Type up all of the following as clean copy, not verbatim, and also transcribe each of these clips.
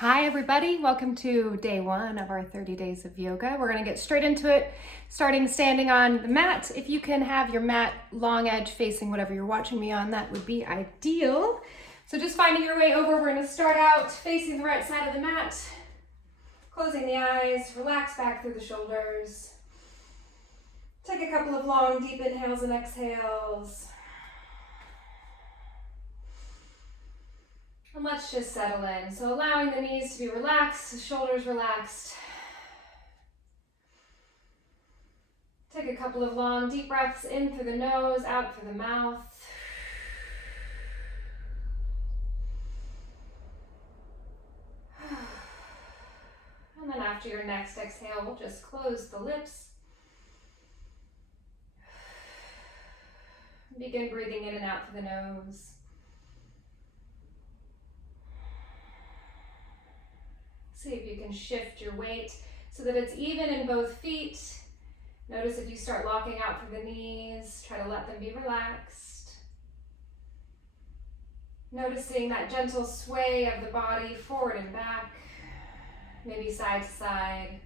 Hi everybody, welcome to day one of our 30 days of yoga. We're going to get straight into it, starting standing on the mat. If you can have your mat long edge facing whatever you're watching me on, that would be ideal. So just finding your way over, we're going to start out facing the right side of the mat, closing the eyes, relax back through the shoulders. Take a couple of long deep inhales and exhales. And let's just settle in. So allowing the knees to be relaxed, the shoulders relaxed. Take a couple of long deep breaths in through the nose, out through the mouth. And then after your next exhale, we'll just close the lips. Begin breathing in and out through the nose. See if you can shift your weight so that it's even in both feet. Notice if you start locking out through the knees, try to let them be relaxed. Noticing that gentle sway of the body forward and back, maybe side to side.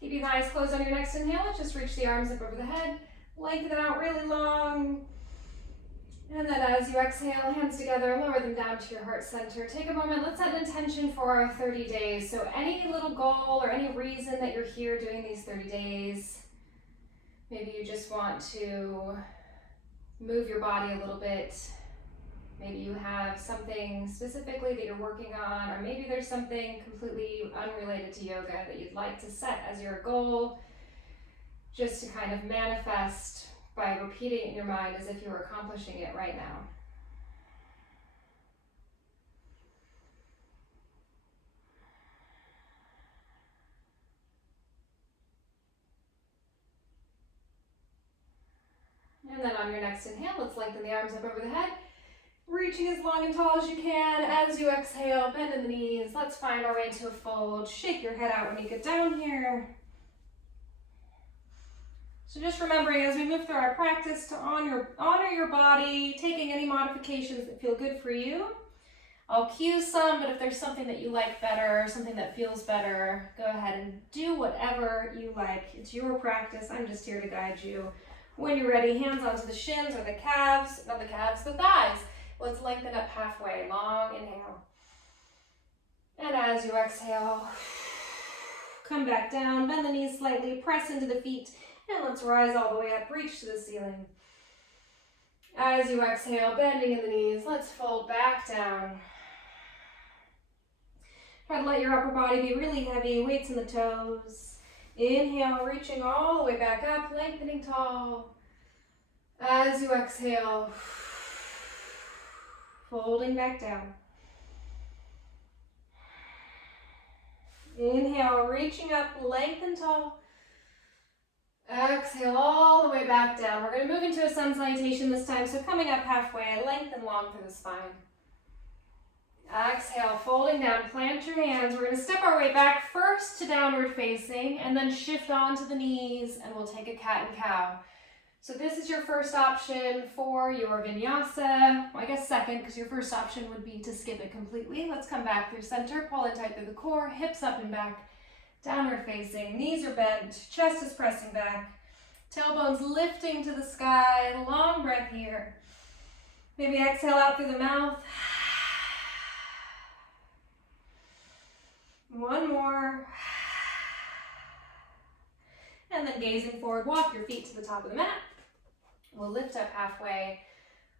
Keep your eyes closed on your next inhale. Let's just reach the arms up over the head. Lengthen it out really long. And then as you exhale, hands together, lower them down to your heart center. Take a moment. Let's set an intention for our 30 days. So any little goal or any reason that you're here doing these 30 days, maybe you just want to move your body a little bit. Maybe you have something specifically that you're working on, or maybe there's something completely unrelated to yoga that you'd like to set as your goal, just to kind of manifest by repeating it in your mind as if you were accomplishing it right now. And then on your next inhale, let's lengthen the arms up over the head. Reaching as long and tall as you can. As you exhale, bend in the knees. Let's find our way into a fold. Shake your head out when you get down here. So just remembering as we move through our practice to honor your body, taking any modifications that feel good for you. I'll cue some, but if there's something that you like better, something that feels better, go ahead and do whatever you like. It's your practice. I'm just here to guide you. When you're ready, hands onto the shins or the calves, not the calves, the thighs. Let's lengthen up halfway. Long inhale. And as you exhale, come back down, bend the knees slightly, press into the feet, and let's rise all the way up, reach to the ceiling. As you exhale, bending in the knees, let's fold back down. Try to let your upper body be really heavy, weights in the toes. Inhale, reaching all the way back up, lengthening tall. As you exhale, folding back down. Inhale, reaching up, lengthen tall. Exhale all the way back down. We're going to move into a sun salutation this time. So coming up halfway, lengthen long through the spine. Exhale, folding down, plant your hands. We're going to step our way back first to downward facing and then shift onto the knees and we'll take a cat and cow. So this is your first option for your vinyasa. Well, I guess second, because your first option would be to skip it completely. Let's come back through center, pull in tight through the core, hips up and back, downward facing, knees are bent, chest is pressing back, tailbones lifting to the sky, long breath here. Maybe exhale out through the mouth. One more. And then gazing forward, walk your feet to the top of the mat. We'll lift up halfway,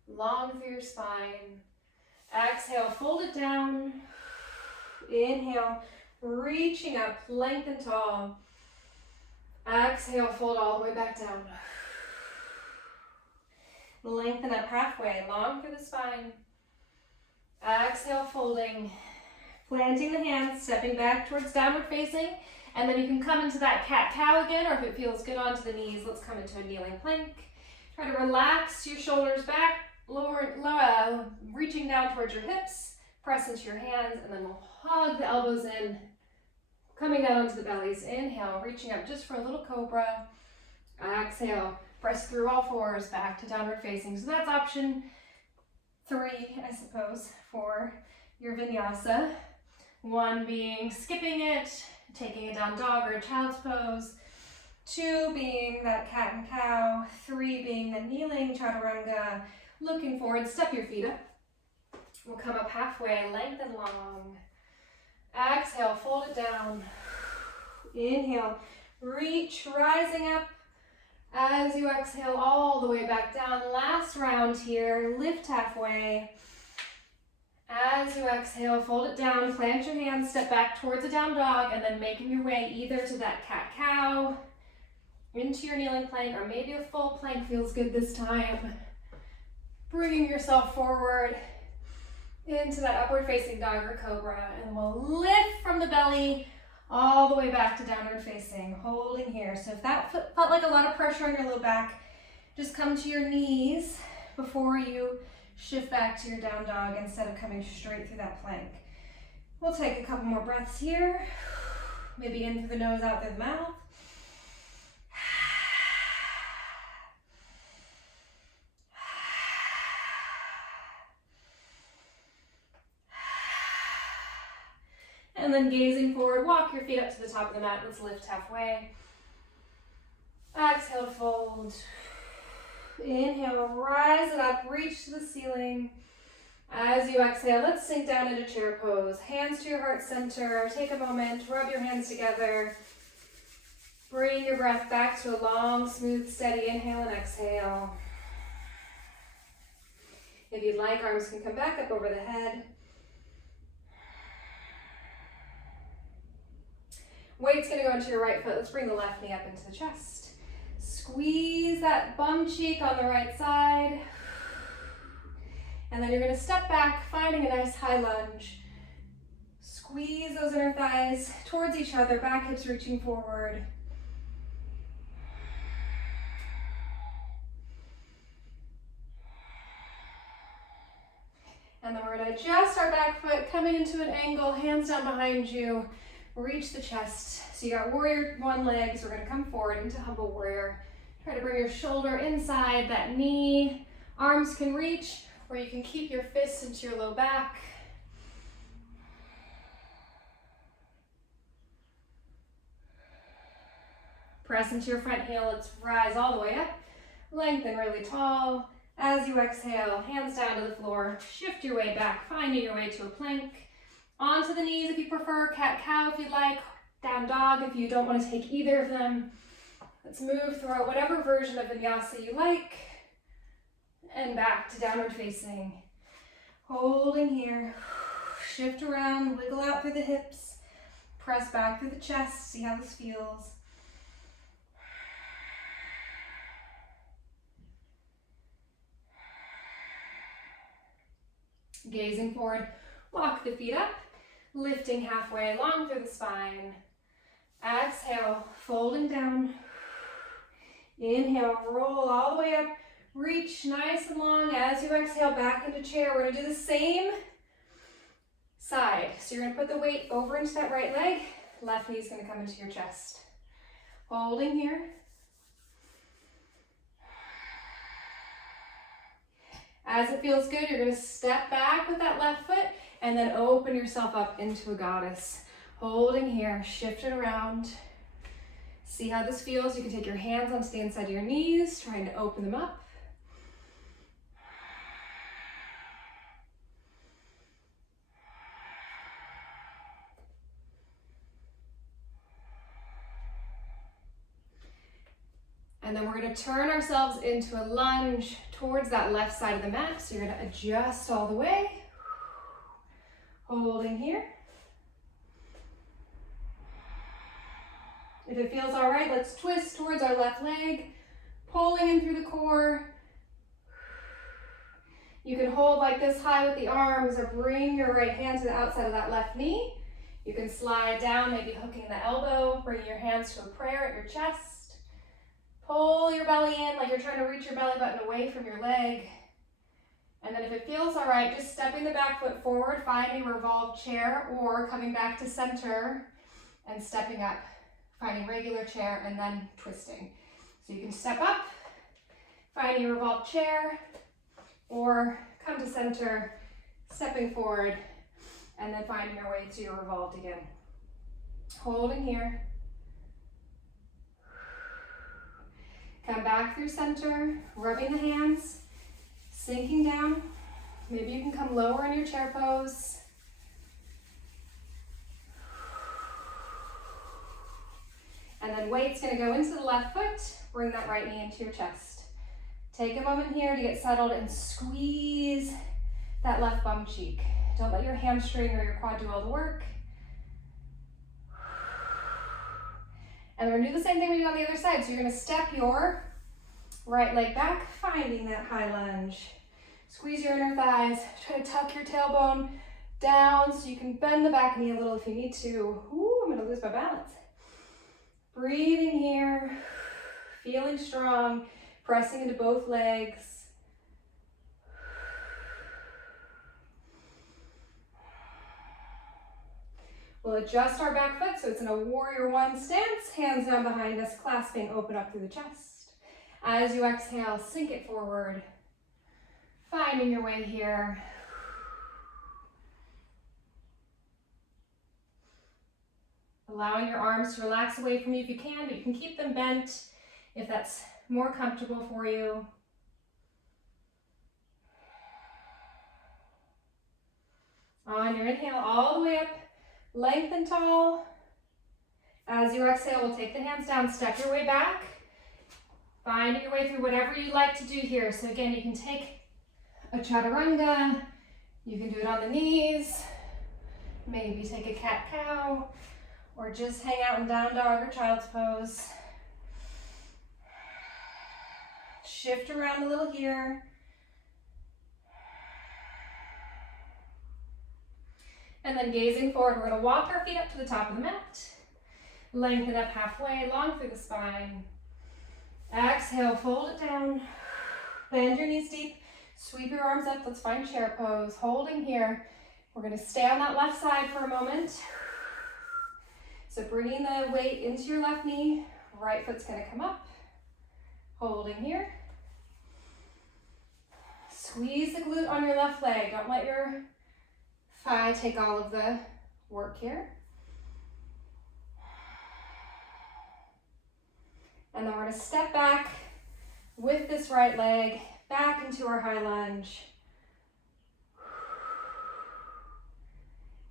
long through your spine. Exhale, fold it down. Inhale, reaching up, lengthen tall. Exhale, fold all the way back down. Lengthen up halfway, long through the spine. Exhale, folding. Planting the hands, stepping back towards downward facing. And then you can come into that cat-cow again, or if it feels good onto the knees, let's come into a kneeling plank. Try to relax your shoulders back, reaching down towards your hips, press into your hands, and then we'll hug the elbows in Coming down onto the bellies. Inhale, reaching up just for a little cobra. Exhale, press through all fours back to downward facing. So that's option 3, I suppose, for your vinyasa. 1 being skipping it, taking a down dog or a child's pose. 2 being that cat and cow. 3 being the kneeling chaturanga. Looking forward, step your feet up. We'll come up halfway, lengthen long. Exhale, fold it down. Inhale, reach, rising up. As you exhale, all the way back down. Last round here, lift halfway. As you exhale, fold it down, plant your hands, step back towards a down dog, and then making your way either to that cat-cow, into your kneeling plank, or maybe a full plank feels good this time. Bringing yourself forward into that upward facing dog or cobra, and we'll lift from the belly all the way back to downward facing, holding here. So if that felt like a lot of pressure on your low back, just come to your knees before you shift back to your down dog instead of coming straight through that plank. We'll take a couple more breaths here. Maybe in through the nose, out through the mouth. And then gazing forward, walk your feet up to the top of the mat. Let's lift halfway. Exhale to fold. Inhale, rise it up, reach to the ceiling. As you exhale, let's sink down into chair pose. Hands to your heart center. Take a moment, rub your hands together. Bring your breath back to a long, smooth, steady inhale and exhale. If you'd like, arms can come back up over the head. Weight's gonna go into your right foot. Let's bring the left knee up into the chest. Squeeze that bum cheek on the right side. And then you're gonna step back, finding a nice high lunge. Squeeze those inner thighs towards each other, back hips reaching forward. And then we're gonna adjust our back foot, coming into an angle, hands down behind you. Reach the chest. So you got warrior 1 legs. We're going to come forward into humble warrior. Try to bring your shoulder inside that knee. Arms can reach, or you can keep your fists into your low back. Press into your front heel. Let's rise all the way up. Lengthen really tall. As you exhale, hands down to the floor. Shift your way back, finding your way to a plank. Onto the knees if you prefer, cat-cow if you'd like, down dog if you don't want to take either of them. Let's move throughout whatever version of vinyasa you like. And back to downward facing. Holding here. Shift around, wiggle out through the hips. Press back through the chest, see how this feels. Gazing forward, walk the feet up. Lifting halfway, long through the spine. Exhale, folding down. Inhale, roll all the way up. Reach nice and long. As you exhale, back into chair. We're gonna do the same side. So you're gonna put the weight over into that right leg. Left knee's gonna come into your chest. Holding here. As it feels good, you're gonna step back with that left foot and then open yourself up into a goddess. Holding here, shift it around. See how this feels. You can take your hands onto the inside of your knees, trying to open them up. And then we're gonna turn ourselves into a lunge towards that left side of the mat. So you're gonna adjust all the way. Holding here. If it feels all right, let's twist towards our left leg, pulling in through the core. You can hold like this high with the arms or bring your right hand to the outside of that left knee. You can slide down, maybe hooking the elbow, bring your hands to a prayer at your chest. Pull your belly in like you're trying to reach your belly button away from your leg. And then if it feels all right, just stepping the back foot forward, finding a revolved chair or coming back to center. and stepping up, finding regular chair, and then twisting. So you can step up, finding your revolved chair, or come to center, stepping forward, and then finding your way to your revolved again. Holding here. Come back through center, rubbing the hands, sinking down. Maybe you can come lower in your chair pose. And then weight's gonna go into the left foot, bring that right knee into your chest. Take a moment here to get settled and squeeze that left bum cheek. Don't let your hamstring or your quad do all the work. And we're gonna do the same thing we did on the other side. So you're gonna step your right leg back, finding that high lunge. Squeeze your inner thighs. Try to tuck your tailbone down so you can bend the back knee a little if you need to. Ooh, I'm gonna lose my balance. Breathing here, feeling strong, pressing into both legs. We'll adjust our back foot so it's in a warrior one stance, hands down behind us, clasping, open up through the chest. As you exhale, sink it forward, finding your way here. Allowing your arms to relax away from you if you can, but you can keep them bent if that's more comfortable for you. On your inhale, all the way up, lengthen tall. As you exhale, we'll take the hands down, step your way back, finding your way through whatever you like to do here. So again, you can take a chaturanga, you can do it on the knees, maybe take a cat-cow, or just hang out in down dog or child's pose. Shift around a little here. And then gazing forward, we're gonna walk our feet up to the top of the mat. Lengthen up halfway, long through the spine. Exhale, fold it down. Bend your knees deep. Sweep your arms up, let's find chair pose. Holding here. We're gonna stay on that left side for a moment. So bringing the weight into your left knee, right foot's gonna come up. Holding here. Squeeze the glute on your left leg. Don't let your thigh take all of the work here. And then we're gonna step back with this right leg, back into our high lunge.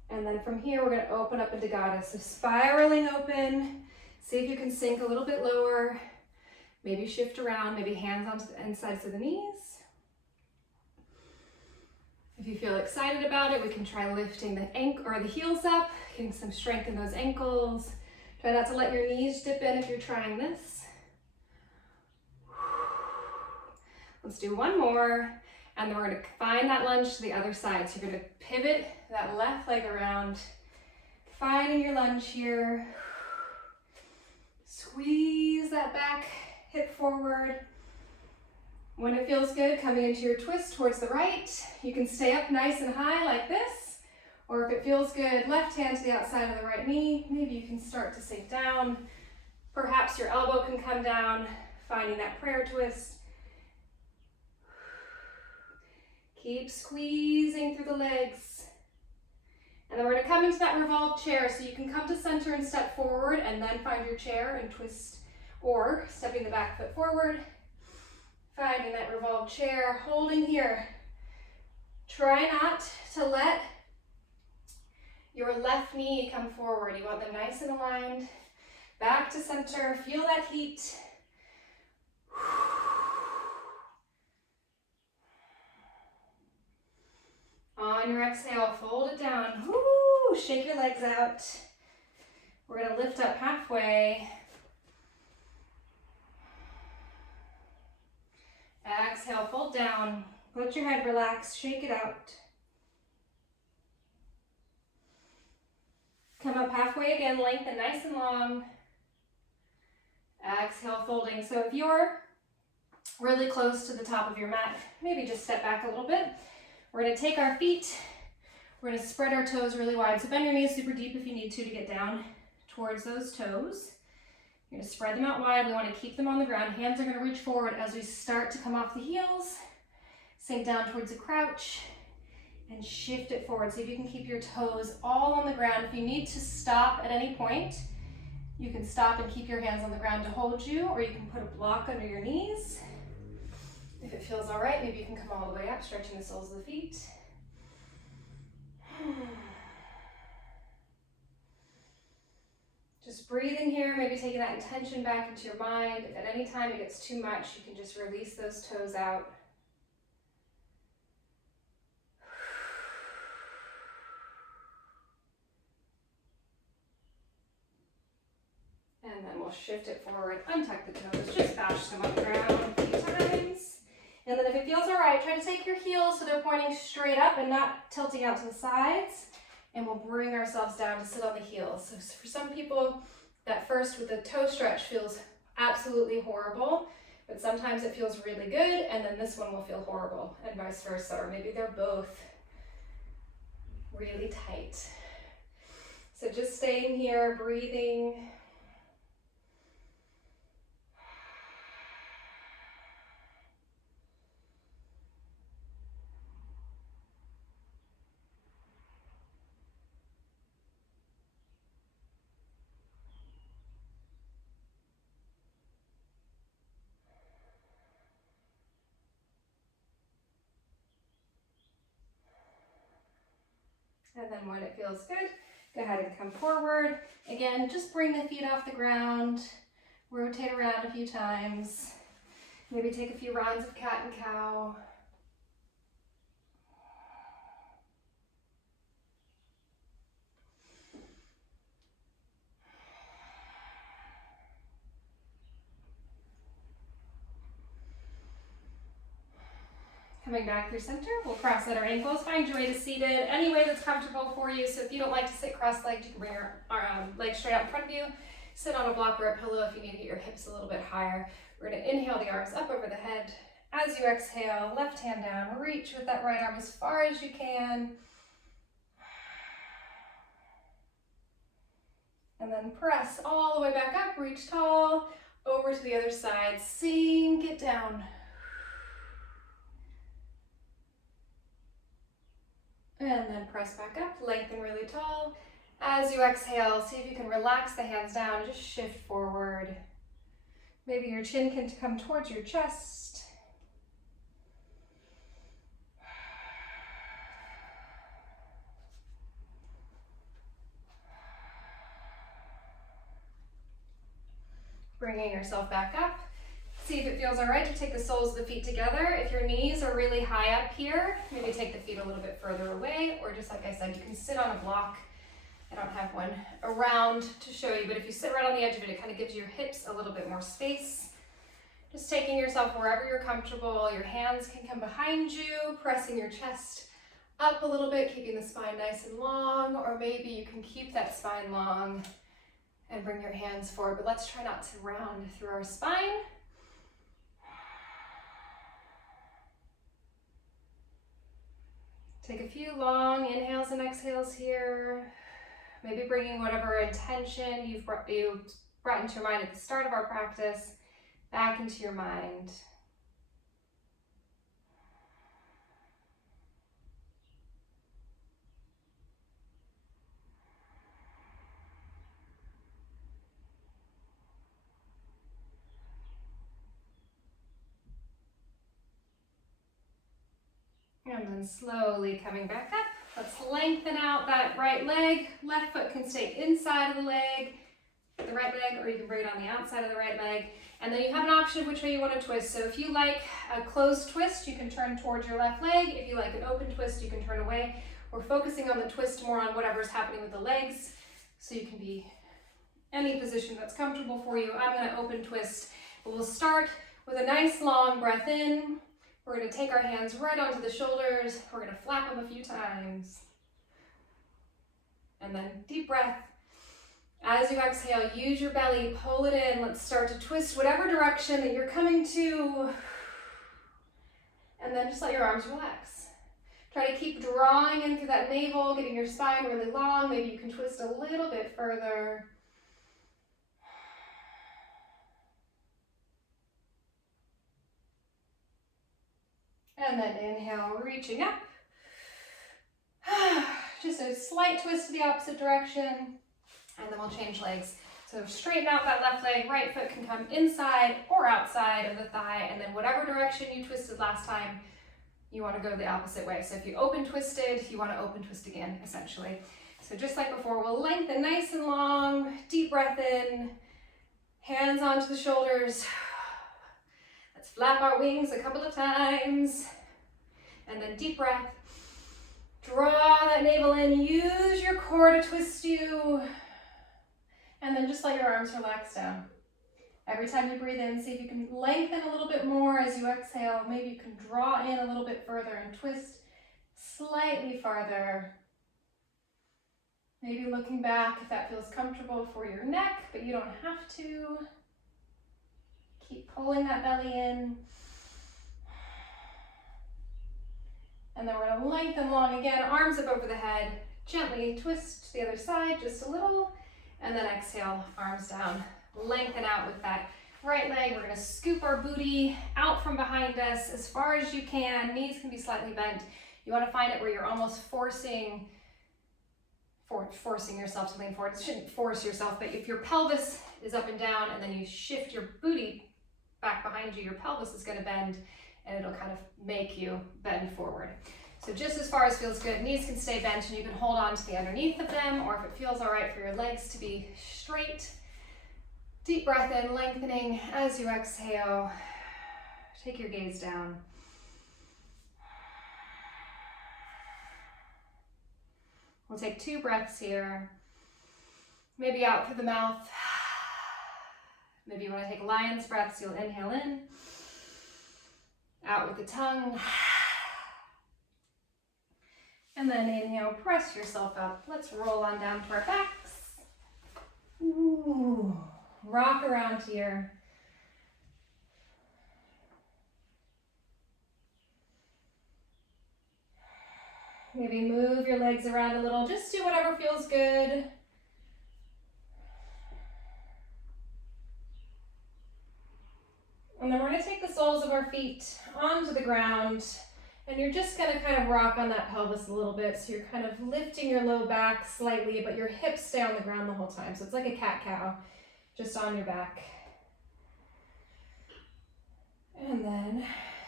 And then from here, we're gonna open up into goddess. So spiraling open, see if you can sink a little bit lower, maybe shift around, maybe hands onto the insides of the knees. If you feel excited about it, we can try lifting the ankle or the heels up, getting some strength in those ankles. Try not to let your knees dip in if you're trying this. Let's do one more, and then we're gonna find that lunge to the other side. So you're gonna pivot that left leg around, finding your lunge here. Squeeze that back hip forward. When it feels good, coming into your twist towards the right, you can stay up nice and high like this, or if it feels good, left hand to the outside of the right knee, maybe you can start to sink down. Perhaps your elbow can come down, finding that prayer twist. Keep squeezing through the legs. And then we're gonna come into that revolved chair, so you can come to center and step forward and then find your chair and twist, or stepping the back foot forward, finding that revolved chair, holding here. Try not to let your left knee come forward. You want them nice and aligned. Back to center, feel that heat. On your exhale, fold it down. Woo, shake your legs out. We're gonna lift up halfway. Exhale, fold down. Let your head relax, shake it out. Come up halfway again, lengthen nice and long. Exhale, folding. So if you're really close to the top of your mat, maybe just step back a little bit. We're gonna take our feet, we're gonna spread our toes really wide. So bend your knees super deep if you need to get down. towards those toes. You're gonna spread them out wide. We wanna keep them on the ground. Hands are gonna reach forward as we start to come off the heels. Sink down towards a crouch and shift it forward. See if you can keep your toes all on the ground. If you need to stop at any point, you can stop and keep your hands on the ground to hold you, or you can put a block under your knees. If it feels all right, maybe you can come all the way up, stretching the soles of the feet. Just breathing here, maybe taking that intention back into your mind. If at any time it gets too much, you can just release those toes out. And then we'll shift it forward, untuck the toes, just bash them on the ground a few times. And then if it feels all right, try to take your heels so they're pointing straight up and not tilting out to the sides. And we'll bring ourselves down to sit on the heels. So for some people, that first with the toe stretch feels absolutely horrible, but sometimes it feels really good, and then this one will feel horrible, and vice versa, or maybe they're both really tight. So just staying here, breathing. And then when it feels good, go ahead and come forward. Again, just bring the feet off the ground, rotate around a few times, maybe take a few rounds of cat and cow. Coming back through center, we'll cross at our ankles. Find your way to seated any way that's comfortable for you. So if you don't like to sit cross-legged, you can bring your legs straight out in front of you. Sit on a block or a pillow if you need to get your hips a little bit higher. We're going to inhale the arms up over the head. As you exhale, left hand down, reach with that right arm as far as you can. And then press all the way back up, reach tall, over to the other side, sink it down. And then press back up, lengthen really tall. As you exhale, see if you can relax the hands down, just shift forward. Maybe your chin can come towards your chest. Bringing yourself back up. See if it feels all right to take the soles of the feet together. If your knees are really high up here, maybe take the feet a little bit further away, or just like I said, you can sit on a block. I don't have one around to show you, but if you sit right on the edge of it, it kind of gives your hips a little bit more space. Just taking yourself wherever you're comfortable. Your hands can come behind you, pressing your chest up a little bit, keeping the spine nice and long, or maybe you can keep that spine long and bring your hands forward, but let's try not to round through our spine. Take a few long inhales and exhales here. Maybe bringing whatever intention you brought into your mind at the start of our practice back into your mind. And then slowly coming back up. Let's lengthen out that right leg. Left foot can stay inside of the leg, the right leg, or you can bring it on the outside of the right leg. And then you have an option of which way you want to twist. So if you like a closed twist, you can turn towards your left leg. If you like an open twist, you can turn away. We're focusing on the twist more on whatever's happening with the legs. So you can be any position that's comfortable for you. I'm going to open twist. But we'll start with a nice long breath in. We're going to take our hands right onto the shoulders. We're going to flap them a few times. And then deep breath. As you exhale, use your belly, pull it in. Let's start to twist whatever direction that you're coming to. And then just let your arms relax. Try to keep drawing in through that navel, getting your spine really long. Maybe you can twist a little bit further. And then inhale, reaching up. Just a slight twist to the opposite direction. And then we'll change legs. So straighten out that left leg, right foot can come inside or outside of the thigh, and then whatever direction you twisted last time, you want to go the opposite way. So if you open twisted, you want to open twist again, essentially. So just like before, we'll lengthen nice and long, deep breath in, hands onto the shoulders. Let's flap our wings a couple of times, and then deep breath. Draw that navel in, use your core to twist you. And then just let your arms relax down. Every time you breathe in, see if you can lengthen a little bit more as you exhale. Maybe you can draw in a little bit further and twist slightly farther. Maybe looking back if that feels comfortable for your neck, but you don't have to. Keep pulling that belly in. And then we're going to lengthen long again, arms up over the head. Gently twist to the other side just a little. And then exhale, arms down. Lengthen out with that right leg. We're going to scoop our booty out from behind us as far as you can. Knees can be slightly bent. You want to find it where you're almost forcing yourself to lean forward. You shouldn't force yourself, but if your pelvis is up and down and then you shift your booty back behind you, your pelvis is going to bend and it'll kind of make you bend forward. So just as far as feels good, knees can stay bent and you can hold on to the underneath of them, or if it feels all right for your legs to be straight, deep breath in, lengthening as you exhale. Take your gaze down. We'll take 2 breaths here. Maybe out through the mouth. Maybe you want to take lion's breaths. You'll inhale in, out with the tongue. And then inhale, press yourself up. Let's roll on down to our backs. Ooh, rock around here. Maybe move your legs around a little. Just do whatever feels good. And then we're going to take the soles of our feet onto the ground. And you're just going to kind of rock on that pelvis a little bit. So you're kind of lifting your low back slightly, but your hips stay on the ground the whole time. So it's like a cat-cow, just on your back. And then,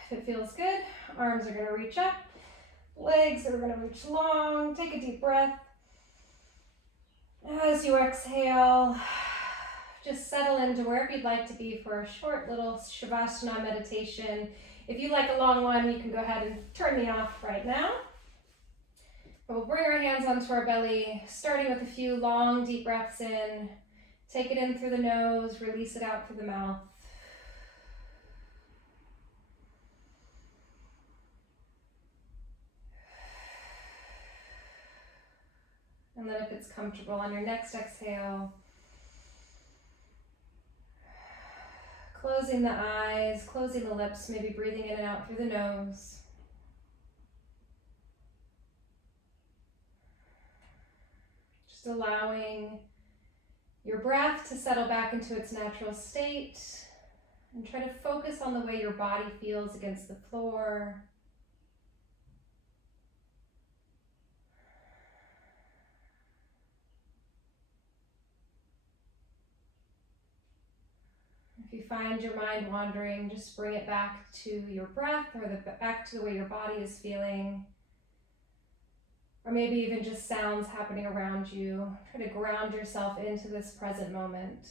if it feels good, arms are going to reach up. Legs are going to reach long. Take a deep breath. As you exhale, just settle into wherever you'd like to be for a short little Shavasana meditation. If you like a long one, you can go ahead and turn me off right now. But we'll bring our hands onto our belly, starting with a few long, deep breaths in. Take it in through the nose, release it out through the mouth. And then if it's comfortable, on your next exhale, closing the eyes, closing the lips, maybe breathing in and out through the nose. Just allowing your breath to settle back into its natural state, and try to focus on the way your body feels against the floor. If you find your mind wandering, just bring it back to your breath, or back to the way your body is feeling. Or maybe even just sounds happening around you. Try to ground yourself into this present moment.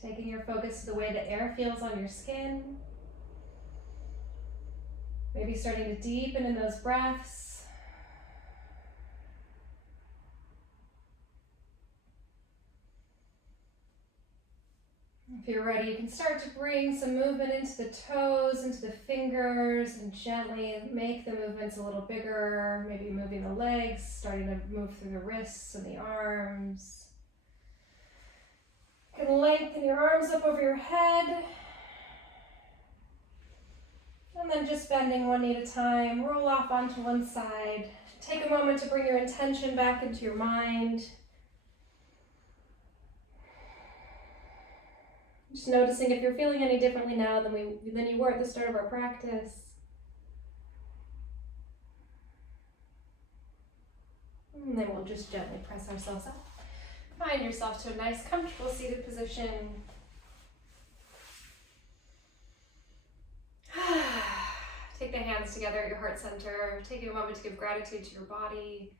Taking your focus to the way the air feels on your skin. Maybe starting to deepen in those breaths. If you're ready, you can start to bring some movement into the toes, into the fingers, and gently make the movements a little bigger. Maybe moving the legs, starting to move through the wrists and the arms. You can lengthen your arms up over your head. And then just bending one knee at a time, roll off onto one side. Take a moment to bring your intention back into your mind. Just noticing if you're feeling any differently now than you were at the start of our practice. And then we'll just gently press ourselves up. Find yourself to a nice, comfortable seated position. Take the hands together at your heart center, taking a moment to give gratitude to your body,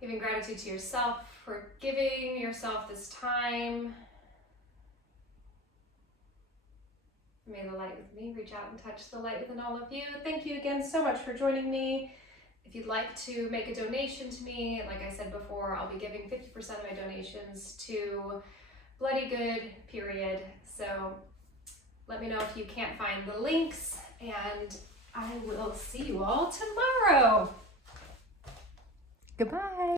giving gratitude to yourself for giving yourself this time. May the light with me reach out and touch the light within all of you. Thank you again so much for joining me. If you'd like to make a donation to me, like I said before, I'll be giving 50% of my donations to Bloody Good, period. So let me know if you can't find the links, and I will see you all tomorrow. Goodbye.